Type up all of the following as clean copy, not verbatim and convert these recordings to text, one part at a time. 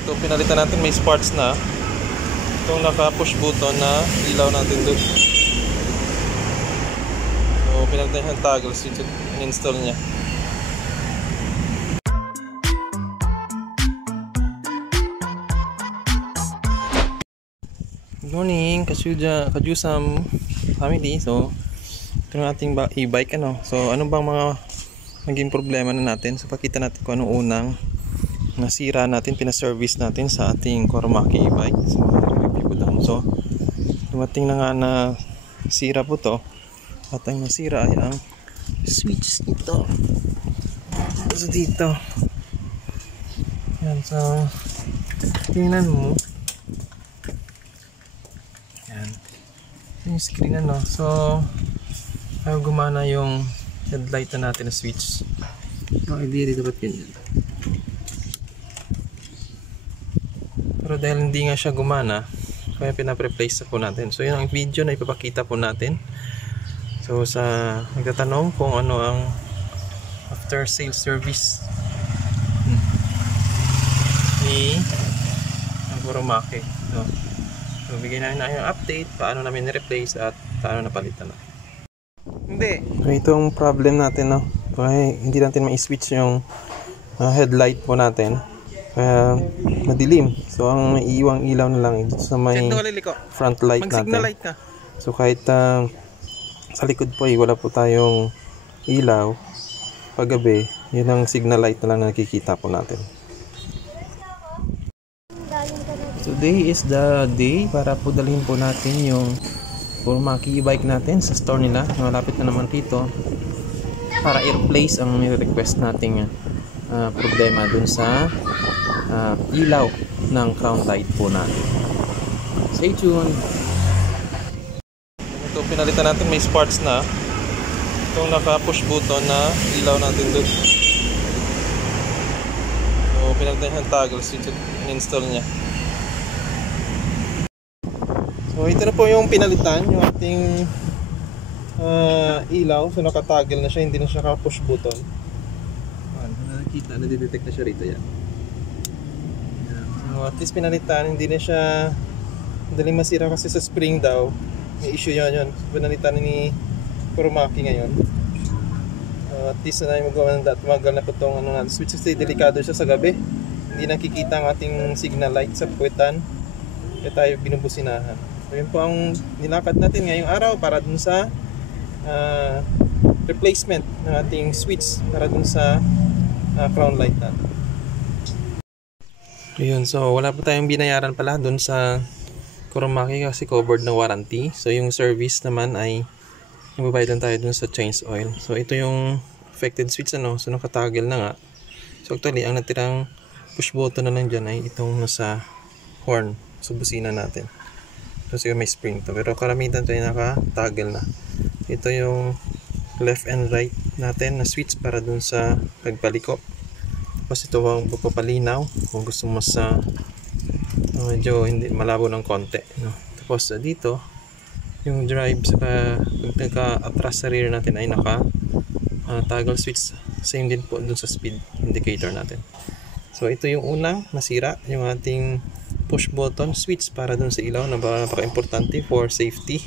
Ito pinalitan natin, may sparks na. Itong naka push button na ilaw natin doon. So pinalitan yung toggle switch, in-install niya. Good morning, Kajusam family. So ito yung ating e-bike So ano bang mga naging problema na natin? So pakita natin kung anong unang nasira natin, pina-service natin sa ating Koromaki e-bike. So dumating na nga na sira po to. At ang nasira ay ang switch nito. So dito. Yan, so tingnan mo. Yan. Yung screen So ayaw gumana yung headlight na natin na switch. So hindi dapat ganyan. Pero dahil hindi nga siya gumana, kaya pina-replace po natin. So yun ang video na ipapakita po natin. So sa nagtatanong kung ano ang after sales service ni Koromaki. So bigyan namin yung update, paano namin ni-replace at paano napalitan na. Hindi. So ito ang problem natin Kaya hindi natin ma-switch yung headlight po natin. Kaya madilim. So ang maiiwang ilaw na lang dito sa may front light natin. So kahit sa likod po wala po tayong ilaw paggabi, yun ang signal light na lang nakikita po natin. Today is the day para po dalhin po natin yung Koromaki e-bike natin sa store nila. Malapit na naman dito para i-replace ang request nating problema dun sa ilaw ng crown light po natin. Stay tuned. Ito pinalitan natin, may sparks na. Itong naka push button na ilaw natin doon. So pinalitan yung toggle switch, in-install niya. So ito na po yung pinalitan, yung ating ilaw. So naka-toggle na siya, hindi na siya naka-push button. Nakikita, nadidetect na siya rito yan. So at least pinalitan, hindi na siya madaling masira kasi sa spring daw may issue yun. Pinalitan ni Koromaki ngayon. At least na yung magawa ng tumagal na po itong switch kasi delikado siya sa gabi. Hindi nakikita ang ating signal light sa puwetan. Kaya tayo binubusinahan. So yun po ang nilakad natin ngayong araw para dun sa replacement ng ating switch para dun sa crown light natin. Ayun, so wala po tayong binayaran pala dun sa Koromaki kasi covered ng warranty. So yung service naman ay magbabayad lang tayo dun sa change oil. So ito yung affected switch so nakatoggle na nga. So actually ang natirang push button na lang dyan ay itong nasa horn, so busina natin. So may spring to, pero karamihan ito ay naka-toggle na. Ito yung left and right natin na switch para dun sa pagpaliko. Tapos ito ang papalinaw kung gusto mo sa medyo hindi malabo ng konti, Tapos dito yung drive sa pag nagka-atras sa rear natin ay naka toggle switch, same din po dun sa speed indicator natin. So ito yung unang nasira, yung ating push button switch para dun sa ilaw na napaka-importante for safety.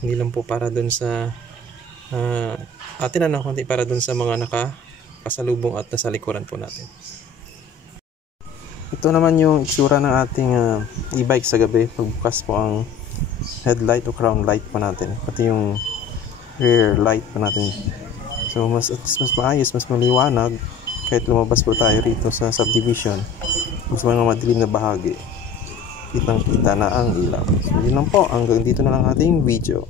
Hindi lang po para dun sa atin kundi para dun sa mga nakapasalubong at nasa likuran po natin. Ito naman yung itsura ng ating e-bike sa gabi. Pagbukas po ang headlight o crown light po natin, pati yung rear light po natin. So mas maayos, mas maliwanag kahit lumabas po tayo rito sa subdivision. Mas mga madilim na bahagi, kitang kita na ang ilaw. So yun lang po, hanggang dito na lang ating video.